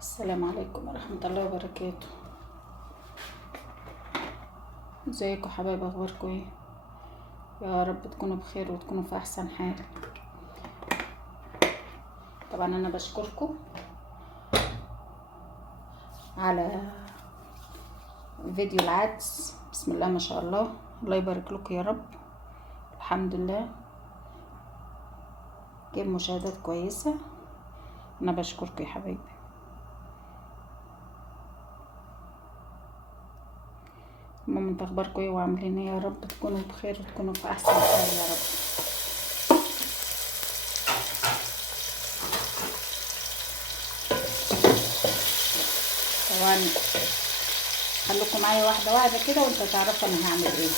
السلام عليكم ورحمة الله وبركاته. ازيكم حبايب، اخباركم ايه؟ يا رب تكونوا بخير وتكونوا في احسن حال. طبعا انا بشكركم على فيديو العدس. بسم الله ما شاء الله، الله يبارك لكم يا رب. الحمد لله جايب مشاهدات كويسة. انا بشكركم يا حبايبي. المهم انتوا اخباركم ايه وعاملين ايه؟ يا رب تكونوا بخير وتكونوا في احسن حال يا رب. طبعا خليكم معايا واحده واحده كده وانتوا تعرفوا انا هعمل ايه.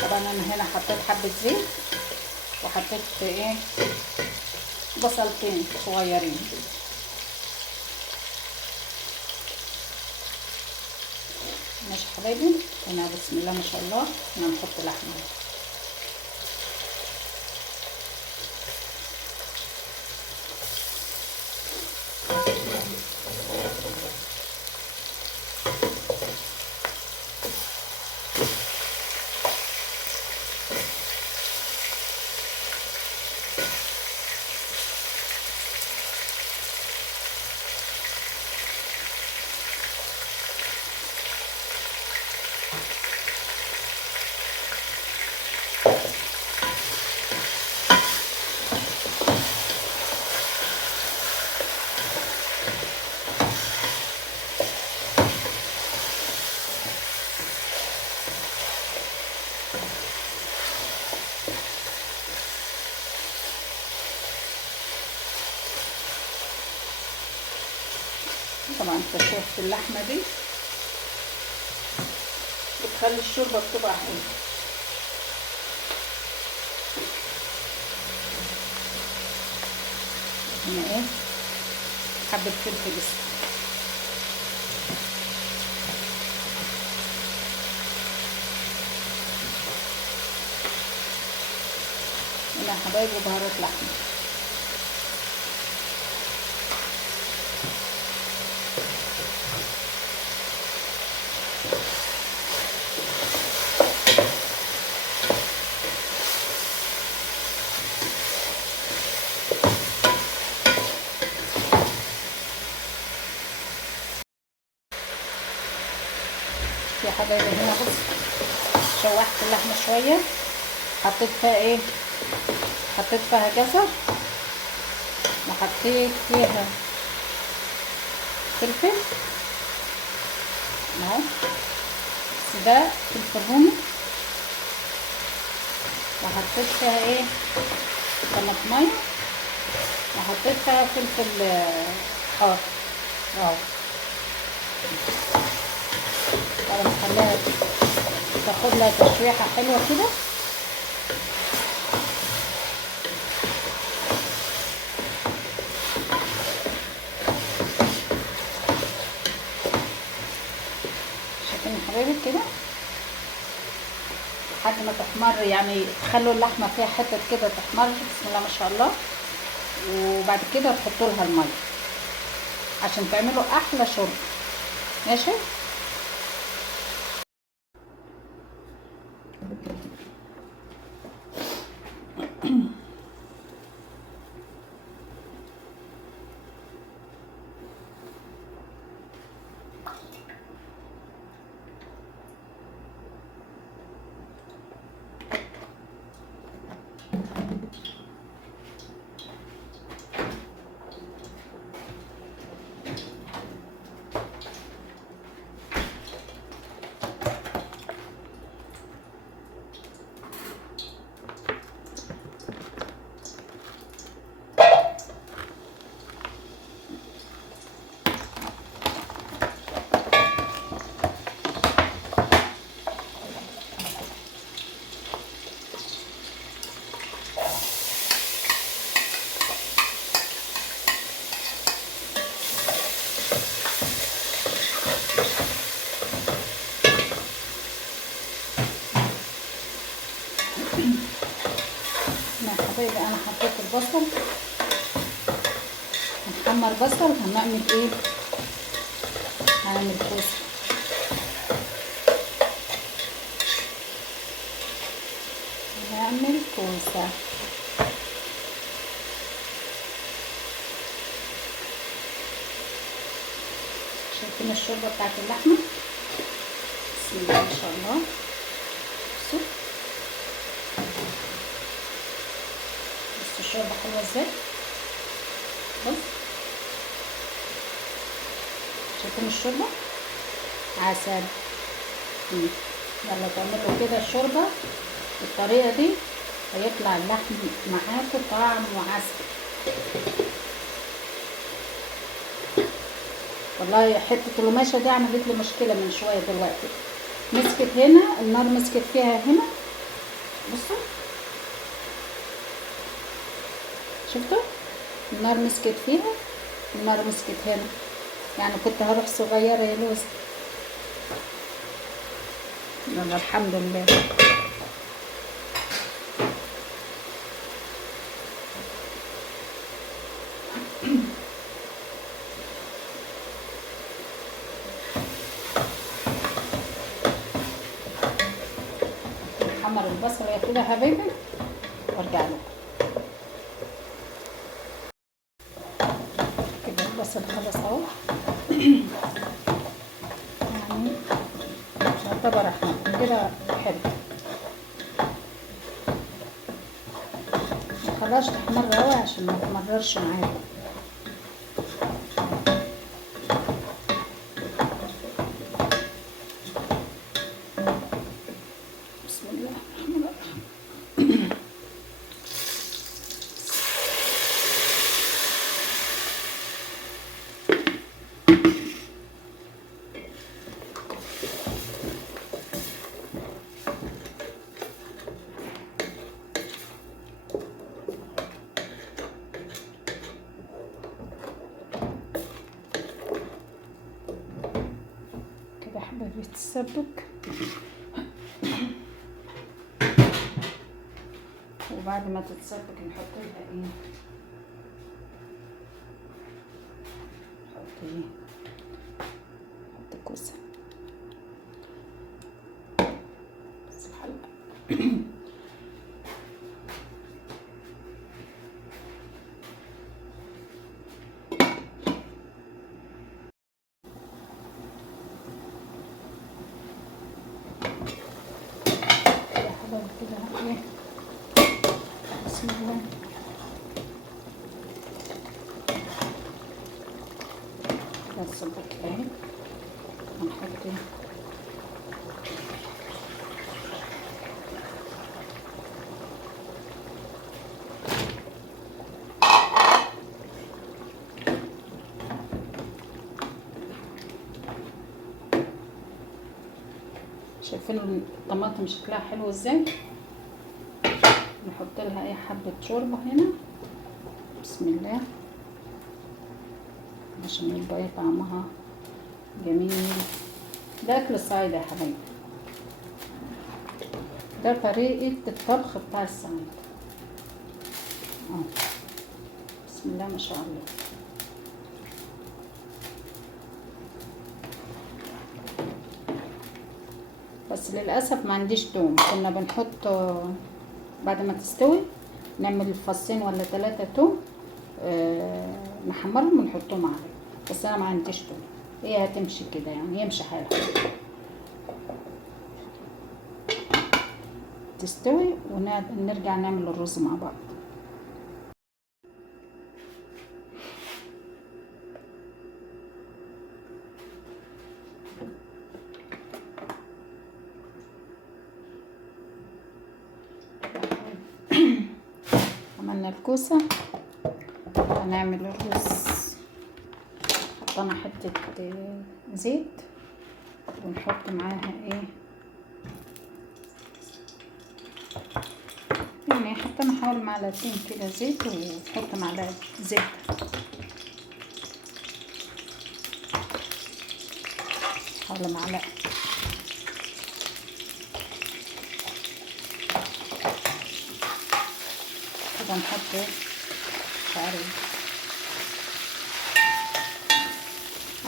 طبعا انا هنا حطيت حبه زيت وحطيت ايه، بصلتين صغيرين. ماشي حبايبي. هنا بسم الله ما شاء الله هنا نحط لحمه. طبعا تشويحة اللحمه دي بتخلي الشوربه بتبقى حلوه. هنا ايه، حبه فلفل اسود. هنا حبايبي بهارات لحمه. يا حبايبي هنا بص، شوحت اللحمه شويه، حطيت فيها ايه، حطيت فيها جزر وحطيت فيها فلفل اهو، بس ده فلفل رومي. وحطيت فيها ايه، طماطمية، وحطيت فيها فلفل حار اهو. طبعا نخليها تاخد لها تشويحه حلوه كده. شايفين يا حبايبي كده لحد ما تحمر، يعني تخلوا اللحمه فيها حتت كده تحمر. بسم الله ما شاء الله. وبعد كده تحطوا لها الميه عشان تعملوا احلى شرب. ماشي. طيب انا حطيت البصل، هنحمر بصل. هنعمل ايه؟ هنعمل كوسه. هنعمل كوسه. شايفين الشوربه بتاعت اللحمه؟ بسم الله ما شاء الله. بصوا الشوربه حلوه ازاي. بص شايفين الشوربه عسل. يلا تعملوا كده الشوربه بالطريقه دي، هيطلع اللحم معاكم طعم وعسل. والله حته القماشه دي عملت لي مشكله من شويه دلوقتي، مسكت هنا النار، مسكت فيها هنا. بصوا شفتوا النار مسكت فيها، النار مسكت هنا، يعني كنت هروح صغيره يا لوز. يلا الحمد لله. نحمر البصل يا كده حبايبي وارجع لكم. كده البصل خلص اهو. يعني يعتبر احمر كده حلو. مخلاش تحمر قوي عشان ما تمررش معاكم. بسم الله الرحمن الرحيم. كده حبايبي تتسبك، وبعد ما تتسبك نحط لها ايه؟ نحط ايه؟ نحط كوسه بس الحلقه. كده ايه؟ بسم الله. هنسبك اهي، هنحط ايه؟ شايفين الطماطم شكلها حلو ازاي؟ نحط لها اي حبة شوربة هنا. بسم الله، عشان يبقى ايه طعمها جميل. ده اكل صعيدي يا حبايبي، ده طريقة الطبخ بتاع الصعيد. بسم الله ما شاء الله. بس للأسف ما عنديش توم، كنا بنحط بعد ما تستوي نعمل فصين ولا 3 توم، نحمرهم ونحطهم عليه، بس انا ما عنديش توم. هي هتمشي كده يعني، يمشي حالها تستوي ونرجع نعمل الرز مع بعض. عملنا الكوسة، هنعمل الرز. حطينا حتة زيت ونحط معاها ايه يعني، حطينا حوالي معلقتين كده زيت، ونحط معلقة زيت حوالي معلقة. كده نحط شعرية.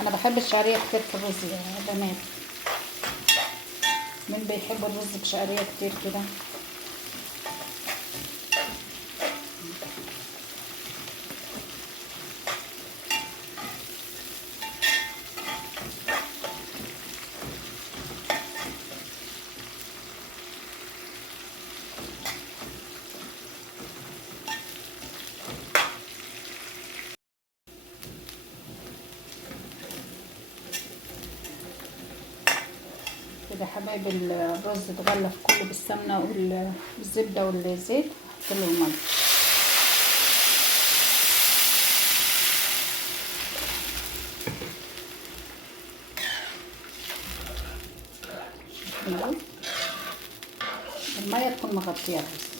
انا بحب الشعرية كتير في الرز يا بنات. مين بيحب الرز بشعرية كتير كده؟ كده حبايب الرز اتغلف كله بالسمنه والزبده والزيت. هحط له الميه. الميه تكون مغطيه الرز.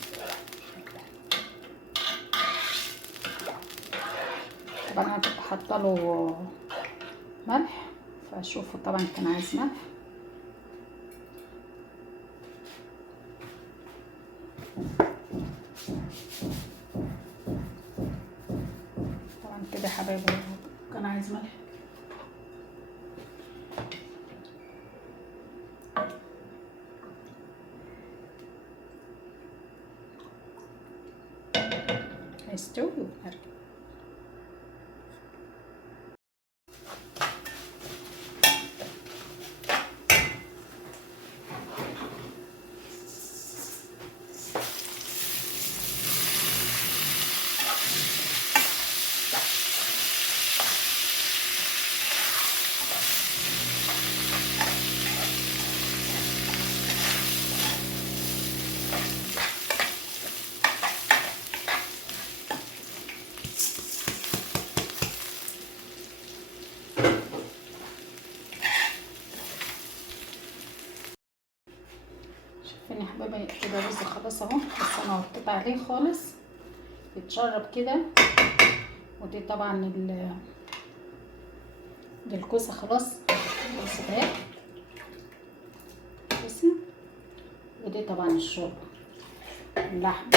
طبعا انا كنت حاطه له ملح، فشوفوا طبعا كان عايز ملح. طبعا كده حبايبي كان عايز ملح. هيستوي وهرجع. شايفين يا حبايبي كده الرز خلاص اهو، بس انا وطيت عليه خالص يتشرب كده. ودي طبعا دي الكوسه خلاص اهي كوسه. ودي طبعا الشوربه اللحمه.